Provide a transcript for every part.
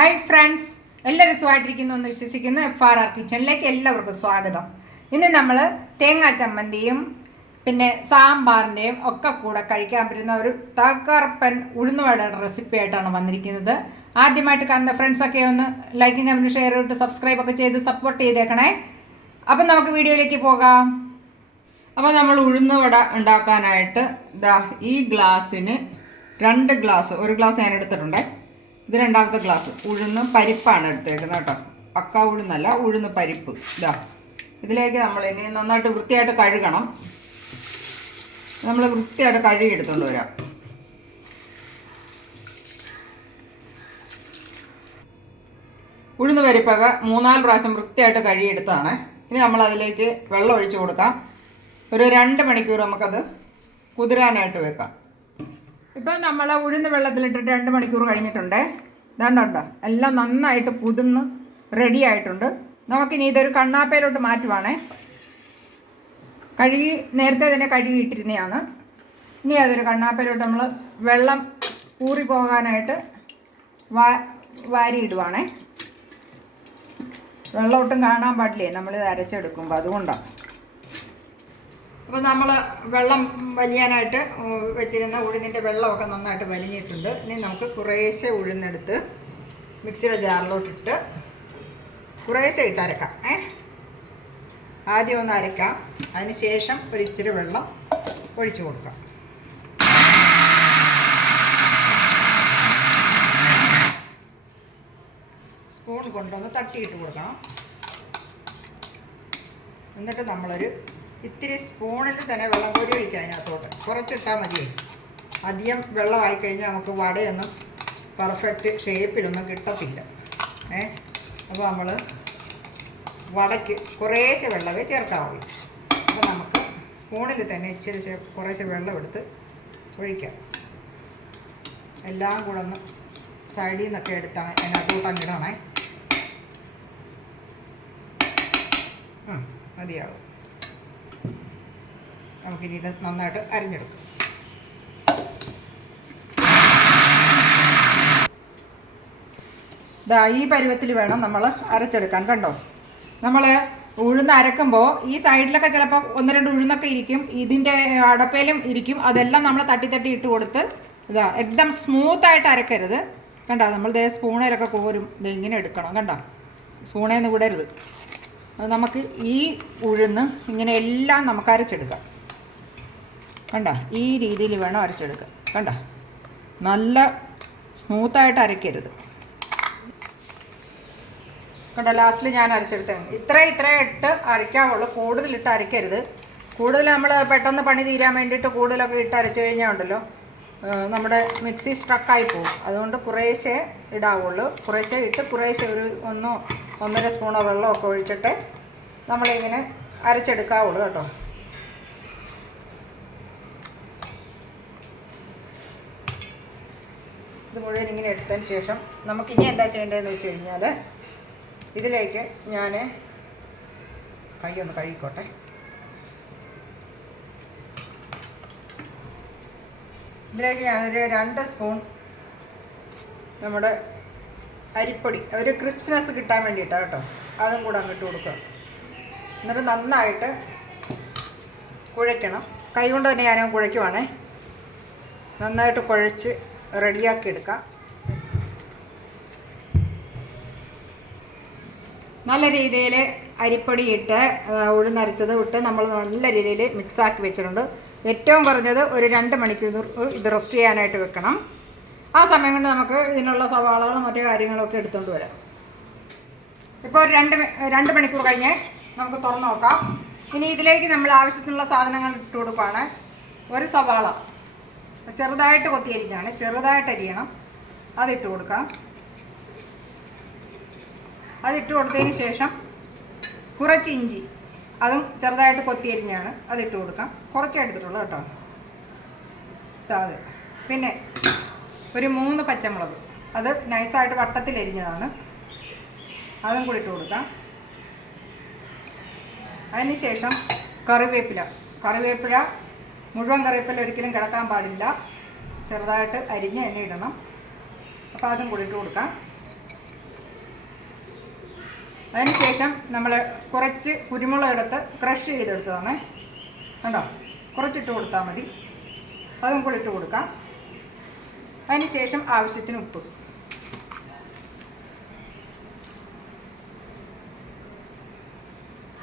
Hi friends എല്ലാവരും സുഖമായിട്ടിരിക്കുന്നു എന്ന് വിശ്വസിക്കുന്നു എഫ് ആർ ആർ കിച്ചണിലേക്ക് എല്ലാവർക്കും സ്വാഗതം. ഇന്ന് നമ്മൾ തേങ്ങാ ചമ്മന്തിയും പിന്നെ സാമ്പാറിന്റെയും ഒക്കെ കൂടെ കഴിക്കാൻ പറ്റുന്ന ഒരു തകർപ്പൻ ഉഴുന്നുവടയുടെ റെസിപ്പി ആയിട്ടാണ് വന്നിരിക്കുന്നത്. ആദ്യമായിട്ട് കാണുന്ന ഫ്രണ്ട്സൊക്കെ ഒന്ന് ലൈക്കും കമന്റ് ഷെയർ ഇട്ട് സബ്സ്ക്രൈബ് ഒക്കെ ചെയ്ത് സപ്പോർട്ട് ചെയ്തേക്കണേ. അപ്പം നമുക്ക് വീഡിയോയിലേക്ക് പോകാം. അപ്പോൾ നമ്മൾ ഉഴുന്നുവട ഉണ്ടാക്കാനായിട്ട് ദാ ഈ ഗ്ലാസ്സിന് രണ്ട് ഗ്ലാസ് ഒരു ഗ്ലാസ് ഞാൻ എടുത്തിട്ടുണ്ട്. ഇത് രണ്ടാമത്തെ ഗ്ലാസ് ഉഴുന്ന് പരിപ്പാണ് എടുത്തേക്കുന്നത് കേട്ടോ. പക്ക ഉഴുന്നല്ല ഉഴുന്ന് പരിപ്പ്. ഇതാ ഇതിലേക്ക് നമ്മൾ ഇനി നന്നായിട്ട് വൃത്തിയായിട്ട് കഴുകണം. നമ്മൾ വൃത്തിയായിട്ട് കഴുകി എടുത്തുകൊണ്ട് വരാം. ഉഴുന്ന് പരിപ്പൊക്കെ മൂന്നാൽ പ്രാവശ്യം വൃത്തിയായിട്ട് കഴുകിയെടുത്താണ് ഇനി നമ്മൾ അതിലേക്ക് വെള്ളം ഒഴിച്ചു കൊടുക്കാം. ഒരു രണ്ട് മണിക്കൂർ നമുക്കത് കുതിരാനായിട്ട് വെക്കാം. ഇപ്പം നമ്മൾ ഉഴുന്ന് വെള്ളത്തിലിട്ടിട്ട് രണ്ട് മണിക്കൂർ കഴിഞ്ഞിട്ടുണ്ട്. ഇതാണ്ടുണ്ടോ എല്ലാം നന്നായിട്ട് പുതിന്ന് റെഡി ആയിട്ടുണ്ട്. നമുക്കിനി ഇതൊരു കണ്ണാപ്പയിലോട്ട് മാറ്റുവാണേ. കഴുകി നേരത്തെ തന്നെ കഴുകിയിട്ടിരുന്നതാണ്. ഇനി അതൊരു കണ്ണാപ്പയിലോട്ട് നമ്മൾ വെള്ളം ഊറി പോകാനായിട്ട് വാ വാരിയിടുവാണേ. വെള്ളം ഒട്ടും കാണാൻ പാടില്ലേ? നമ്മളിത് അരച്ചെടുക്കുമ്പോൾ അതുകൊണ്ടാണ് അപ്പോൾ നമ്മൾ വെള്ളം വലിയാനായിട്ട് വെച്ചിരുന്ന ഉഴുന്നിന്റെ വെള്ളമൊക്കെ നന്നായിട്ട് വലിഞ്ഞിട്ടുണ്ട്. ഇനി നമുക്ക് കുറേശ്ശെ ഉഴുന്നെടുത്ത് മിക്സിയുടെ ജാറിലോട്ടിട്ട് കുറേശ്ശെ ഇട്ട് അരക്കാം ഏ? ആദ്യം ഒന്ന് അരക്കാം. അതിന് ശേഷം ഒരു ഇച്ചിരി വെള്ളം ഒഴിച്ചു കൊടുക്കാം. സ്പൂൺ കൊണ്ടൊന്ന് തട്ടിയിട്ട് കൊടുക്കണം. എന്നിട്ട് നമ്മളൊരു ഇത്തിരി സ്പൂണിൽ തന്നെ വെള്ളം കോരി ഒഴിക്കുക അതിനകത്തോട്ട്. കുറച്ചിട്ടാൽ മതിയേ. അധികം വെള്ളമായി കഴിഞ്ഞാൽ നമുക്ക് വടയൊന്നും പെർഫെക്റ്റ് ഷേപ്പിലൊന്നും കിട്ടത്തില്ല. ഏ? അപ്പോൾ നമ്മൾ വടയ്ക്ക് കുറേശ്ശെ വെള്ളമേ ചേർക്കാവുള്ളൂ അപ്പോൾ നമുക്ക് സ്പൂണിൽ തന്നെ ഇച്ചിരി കുറേശ്ശെ വെള്ളം എടുത്ത് ഒഴിക്കാം. എല്ലാം കൂടെ ഒന്ന് സൈഡിൽ നിന്നൊക്കെ എടുത്താൽ അതിനകത്തോട്ട് അങ്ങിടണേ ഉം, മതിയാവും. നമുക്കിനി ഇത് നന്നായിട്ട് അരിഞ്ഞെടുക്കാം. ദാ ഈ പരുവത്തിൽ വേണം നമ്മൾ അരച്ചെടുക്കാൻ കണ്ടോ? നമ്മൾ ഉഴുന്ന് അരക്കുമ്പോൾ ഈ സൈഡിലൊക്കെ ചിലപ്പോൾ ഒന്ന് രണ്ട് ഉഴുന്നൊക്കെ ഇരിക്കും ഇതിന്റെ അടപ്പേലും ഇരിക്കും അതെല്ലാം നമ്മൾ തട്ടി തട്ടി ഇട്ട് കൊടുത്ത് ഇതാ എക്ദം സ്മൂത്തായിട്ട് അരക്കരുത്. കണ്ടോ നമ്മൾ ദേ സ്പൂണേലൊക്കെ കോരും ഇത് ഇങ്ങനെ എടുക്കണം കണ്ടോ? സ്പൂണേന്ന് വിടരുത്. അത് നമുക്ക് ഈ ഉഴുന്ന് ഇങ്ങനെ എല്ലാം നമുക്ക് അരച്ചെടുക്കാം. കണ്ട ഈ രീതിയിൽ വേണം അരച്ചെടുക്കുക കണ്ട? നല്ല സ്മൂത്തായിട്ട് അരയ്ക്കരുത് കണ്ട ലാസ്റ്റിൽ ഞാൻ അരച്ചെടുത്ത. ഇത്ര ഇത്ര ഇട്ട് അരയ്ക്കാവുള്ളൂ. കൂടുതലിട്ട് അരയ്ക്കരുത്. കൂടുതൽ നമ്മൾ പെട്ടെന്ന് പണി തീരാൻ വേണ്ടിയിട്ട് കൂടുതലൊക്കെ ഇട്ട് അരച്ചു കഴിഞ്ഞാൽ ഉണ്ടല്ലോ നമ്മുടെ മിക്സി സ്ട്രക്കായി പോകും. അതുകൊണ്ട് കുറേശ്ശേ ഇടാവുള്ളൂ. കുറേശ്ശേ ഇട്ട് കുറേശ്ശെ ഒരു ഒന്നോ ഒന്നര സ്പൂണോ വെള്ളമൊക്കെ ഒഴിച്ചിട്ട് നമ്മളിങ്ങനെ അരച്ചെടുക്കാവുള്ളൂ കേട്ടോ. ഇത് മുഴുവൻ ഇങ്ങനെ എടുത്തതിന് ശേഷം നമുക്കിനി എന്താ ചെയ്യേണ്ടതെന്ന് വെച്ച് കഴിഞ്ഞാൽ ഇതിലേക്ക് ഞാൻ കൈ ഒന്ന് കഴുകിക്കോട്ടെ. ഇതിലേക്ക് ഞാനൊരു രണ്ട് സ്പൂൺ നമ്മുടെ അരിപ്പൊടി ഒരു ക്രിസ്പ്നെസ് കിട്ടാൻ വേണ്ടിയിട്ടാണ് കേട്ടോ. അതും കൂടെ അങ്ങോട്ട് കൊടുക്കുക. എന്നിട്ട് നന്നായിട്ട് കുഴയ്ക്കണം. കൈ കൊണ്ട് തന്നെ ഞാൻ കുഴയ്ക്കുവാണേ. നന്നായിട്ട് കുഴച്ച് റെഡിയാക്കി എടുക്കാം. നല്ല രീതിയിൽ അരിപ്പൊടി ഇട്ട് ഉഴുന്നരച്ചത് ഇട്ട് നമ്മൾ നല്ല രീതിയിൽ മിക്സാക്കി വെച്ചിട്ടുണ്ട്. ഏറ്റവും കുറഞ്ഞത് ഒരു രണ്ട് മണിക്കൂർ ഇത് റെസ്റ്റ് ചെയ്യാനായിട്ട് വെക്കണം. ആ സമയം കൊണ്ട് നമുക്ക് ഇതിനുള്ള സവാളകളും മറ്റു കാര്യങ്ങളൊക്കെ എടുത്തുകൊണ്ട് വരാം. ഇപ്പോൾ ഒരു രണ്ട് രണ്ട് മണിക്കൂർ കഴിഞ്ഞ് നമുക്ക് തുറന്ന് നോക്കാം. ഇനി ഇതിലേക്ക് നമ്മൾ ആവശ്യത്തിനുള്ള സാധനങ്ങൾ ഇട്ട് കൊടുക്കുകയാണ് ഒരു സവാള. ചെറുതായിട്ട് കൊത്തിയരിക്കുകയാണ്. ചെറുതായിട്ട് അരിയണം. അതിട്ട് കൊടുക്കാം. അതിട്ട് കൊടുത്തതിന് ശേഷം കുറച്ച് ഇഞ്ചി. അതും ചെറുതായിട്ട് കൊത്തിയരിഞ്ഞാണ് അതിട്ട് കൊടുക്കാം. കുറച്ചേ എടുത്തിട്ടുള്ളൂ കേട്ടോ. അത്. പിന്നെ ഒരു മൂന്ന് പച്ചമുളക്. അത് നൈസായിട്ട് വട്ടത്തിലരിഞ്ഞതാണ് അതും കൂടി ഇട്ട് കൊടുക്കാം. അതിന് ശേഷം കറിവേപ്പില. കറിവേപ്പില മുഴുവൻ കറിവേപ്പില ഒരിക്കലും കിടക്കാൻ പാടില്ല. ചെറുതായിട്ട് അരിഞ്ഞ് തന്നെ ഇടണം. അപ്പോൾ അതും കൂടി ഇട്ട് കൊടുക്കാം. അതിനുശേഷം നമ്മൾ കുറച്ച് കുരുമുളക് എടുത്ത് ക്രഷ് ചെയ്തെടുത്തതാണ്. കണ്ടോ? കുറച്ചിട്ട് കൊടുത്താൽ മതി. അതും കൂടി ഇട്ട് കൊടുക്കാം. അതിനുശേഷം ആവശ്യത്തിന് ഉപ്പ്.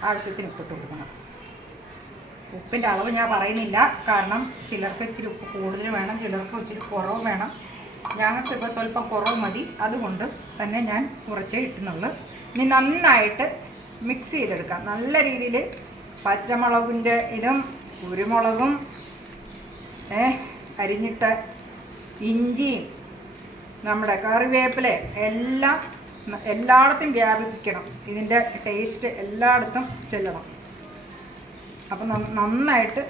ആവശ്യത്തിന് ഉപ്പിട്ട് കൊടുക്കണം. ഉപ്പിന്റെ അളവ് ഞാൻ പറയുന്നില്ല. കാരണം ചിലർക്ക് ഇച്ചിരി ഉപ്പ് കൂടുതൽ വേണം ചിലർക്ക് ഇച്ചിരി കുറവ് വേണം. ഞങ്ങൾക്ക് ഇപ്പോൾ സ്വല്പം കുറവ് മതി. അതുകൊണ്ട് തന്നെ ഞാൻ കുറച്ചേ ഇട്ടുന്നുള്ളൂ. ഇനി നന്നായിട്ട് മിക്സ് ചെയ്തെടുക്കാം. നല്ല രീതിയിൽ പച്ചമുളകിന്റെ ഇതും കുരുമുളകും അരിഞ്ഞിട്ട ഇഞ്ചിയും നമ്മുടെ കറിവേപ്പില എല്ലാം എല്ലായിടത്തും വ്യാപിപ്പിക്കണം. ഇതിന്റെ ടേസ്റ്റ് എല്ലായിടത്തും ചെല്ലണം. അപ്പം നന്നായിട്ട്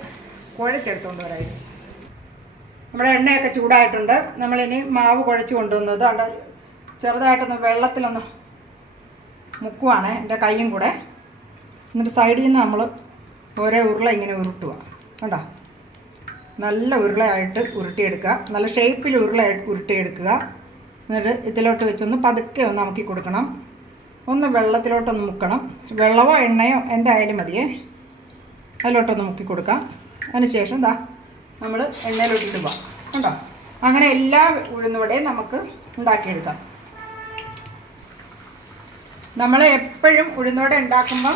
കുഴച്ചെടുത്തുകൊണ്ട് വരായി നമ്മുടെ എണ്ണയൊക്കെ ചൂടായിട്ടുണ്ട്. നമ്മളിനി മാവ് കുഴച്ച് കൊണ്ടുവന്നത്. അവിടെ ചെറുതായിട്ടൊന്ന് വെള്ളത്തിലൊന്ന് മുക്കുവാണ് എന്റെ കൈയും കൂടെ. എന്നിട്ട് സൈഡിൽ നിന്ന് നമ്മൾ ഓരോ ഉരുള ഇങ്ങനെ ഉരുട്ടുക കണ്ടോ? നല്ല ഉരുളയായിട്ട് ഉരുട്ടിയെടുക്കുക. നല്ല ഷേപ്പിൽ ഉരുള ഉരുട്ടിയെടുക്കുക. എന്നിട്ട് ഇതിലോട്ട് വെച്ചൊന്ന് പതുക്കെ ഒന്ന് അമക്കി കൊടുക്കണം. ഒന്ന് വെള്ളത്തിലോട്ടൊന്ന് മുക്കണം. വെള്ളമോ എണ്ണയോ എന്തായാലും മതിയേ. അതിലോട്ടൊന്ന് മുക്കി കൊടുക്കാം. അതിനുശേഷം എന്താ നമ്മൾ എണ്ണയിലോട്ടിട്ട് പോകാം കണ്ടോ? അങ്ങനെ എല്ലാ ഉഴുന്നുവടയും നമുക്ക് ഉണ്ടാക്കിയെടുക്കാം. നമ്മൾ എപ്പോഴും ഉഴുന്നോട ഉണ്ടാക്കുമ്പോൾ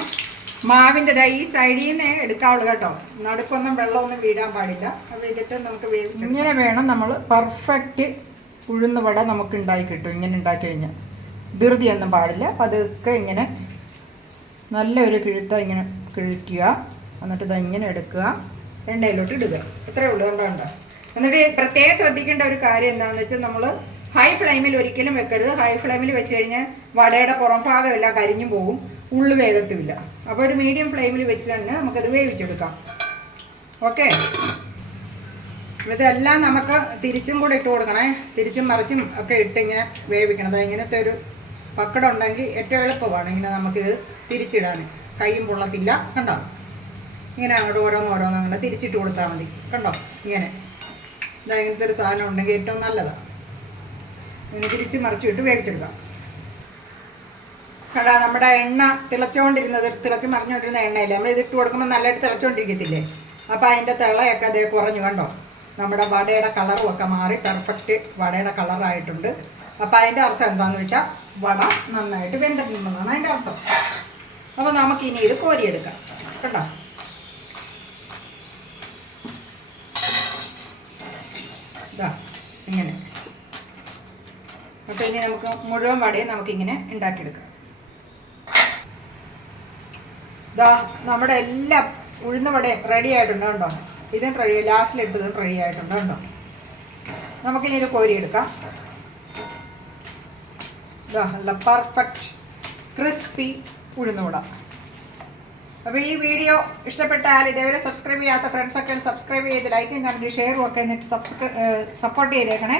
മാവിന്റെ ദാ ഈ സൈഡിൽ നിന്ന് എടുക്കാവുള്ളൂ കേട്ടോ. നടുക്കൊന്നും വെള്ളമൊന്നും വീടാൻ പാടില്ല. അപ്പോൾ ഇതിട്ട് നമുക്ക് വേവിച്ച് ഇങ്ങനെ വേണം നമ്മൾ പെർഫെക്റ്റ് ഉഴുന്ന് വട നമുക്ക് ഉണ്ടാക്കി കിട്ടും ഇങ്ങനെ ഉണ്ടാക്കി കഴിഞ്ഞാൽ. ധൃതിയൊന്നും പാടില്ല. പതുക്കെ ഇങ്ങനെ നല്ലൊരു കിഴുത്ത ഇങ്ങനെ കിഴിക്കുക. എന്നിട്ട് ഇത് ഇങ്ങനെ എടുക്കുക. എണ്ണയിലോട്ട് ഇടുക. ഇത്രയേ ഉള്ളൂ കണ്ടോ? എന്നിട്ട് പ്രത്യേകം ശ്രദ്ധിക്കേണ്ട ഒരു കാര്യം എന്താണെന്ന് വെച്ചാൽ നമ്മൾ ഹൈ ഫ്ലെയിമിൽ ഒരിക്കലും വെക്കരുത്. ഹൈ ഫ്ലെയിമിൽ വെച്ച് കഴിഞ്ഞാൽ വടയുടെ പുറം ഭാഗം എല്ലാം കരിഞ്ഞു പോകും. ഉള്ളു വേഗത്തുമില്ല അപ്പോൾ ഒരു മീഡിയം ഫ്ലെയിമിൽ വെച്ച് തന്നെ നമുക്കത് വേവിച്ചെടുക്കാം. ഓക്കെ ഇതെല്ലാം നമുക്ക് തിരിച്ചും കൂടെ ഇട്ട് കൊടുക്കണേ. തിരിച്ചും മറിച്ചും ഒക്കെ ഇട്ട് ഇങ്ങനെ വേവിക്കണം. അത് ഇങ്ങനത്തെ ഒരു പക്കടം ഉണ്ടെങ്കിൽ ഏറ്റവും എളുപ്പമാണ് ഇങ്ങനെ നമുക്കിത് തിരിച്ചിടാൻ. കൈയും പൊള്ളത്തില്ല. കണ്ടോ? ഇങ്ങനെ അങ്ങോട്ട് ഓരോന്ന് ഓരോന്ന് അങ്ങനെ തിരിച്ചിട്ട് കൊടുത്താൽ മതി. കണ്ടോ? ഇങ്ങനെ. ഇതാ ഇങ്ങനത്തെ ഒരു സാധനം ഉണ്ടെങ്കിൽ ഏറ്റവും നല്ലതാണ് തിരിച്ച് മറിച്ചു ഇട്ട് വേവിച്ചെടുക്കാം. കടാ നമ്മുടെ എണ്ണ തിളച്ചുകൊണ്ടിരുന്നത് തിളച്ച് മറിഞ്ഞുകൊണ്ടിരുന്ന എണ്ണയില്ലേ? നമ്മൾ ഇതിട്ട് കൊടുക്കുമ്പോൾ നല്ലതായിട്ട് തിളച്ചുകൊണ്ടിരിക്കത്തില്ലേ അപ്പോൾ അതിന്റെ തിളയൊക്കെ അതേ കുറഞ്ഞു കണ്ടോ? നമ്മുടെ വടയുടെ കളറും ഒക്കെ മാറി പെർഫെക്റ്റ് വടയുടെ കളറായിട്ടുണ്ട് അപ്പോൾ അതിന്റെ അർത്ഥം എന്താണെന്ന് വെച്ചാൽ വട നന്നായിട്ട് വെന്തിട്ടുണ്ടെന്നാണ് അതിന്റെ അർത്ഥം. അപ്പോൾ നമുക്കിനി ഇത് കോരിയെടുക്കാം. കേട്ടോ ഇതാ ഇങ്ങനെ. അപ്പോൾ ഇനി നമുക്ക് മുഴുവൻ വടയും നമുക്കിങ്ങനെ ഉണ്ടാക്കിയെടുക്കാം. ഇതാ നമ്മുടെ എല്ലാം ഉഴുന്ന വടയും റെഡി ആയിട്ടുണ്ട് കണ്ടോ? ഇതും റെഡി ലാസ്റ്റിലിട്ടതും റെഡി ആയിട്ടുണ്ട് കണ്ടോ? നമുക്കിനി ഇത് കോരിയെടുക്കാം. ഇതാ നല്ല പെർഫെക്റ്റ് ക്രിസ്പി ഉഴുന്നുവട അപ്പോൾ ഈ വീഡിയോ ഇഷ്ടപ്പെട്ടാൽ ഇതേവരെ സബ്സ്ക്രൈബ് ചെയ്യാത്ത ഫ്രണ്ട്സൊക്കെ സബ്സ്ക്രൈബ് ചെയ്ത് ലൈക്കും കമന്റ് ഷെയറും ഒക്കെ എന്നിട്ട് സബ്സ്ക്രൈ സപ്പോർട്ട് ചെയ്തേക്കണേ.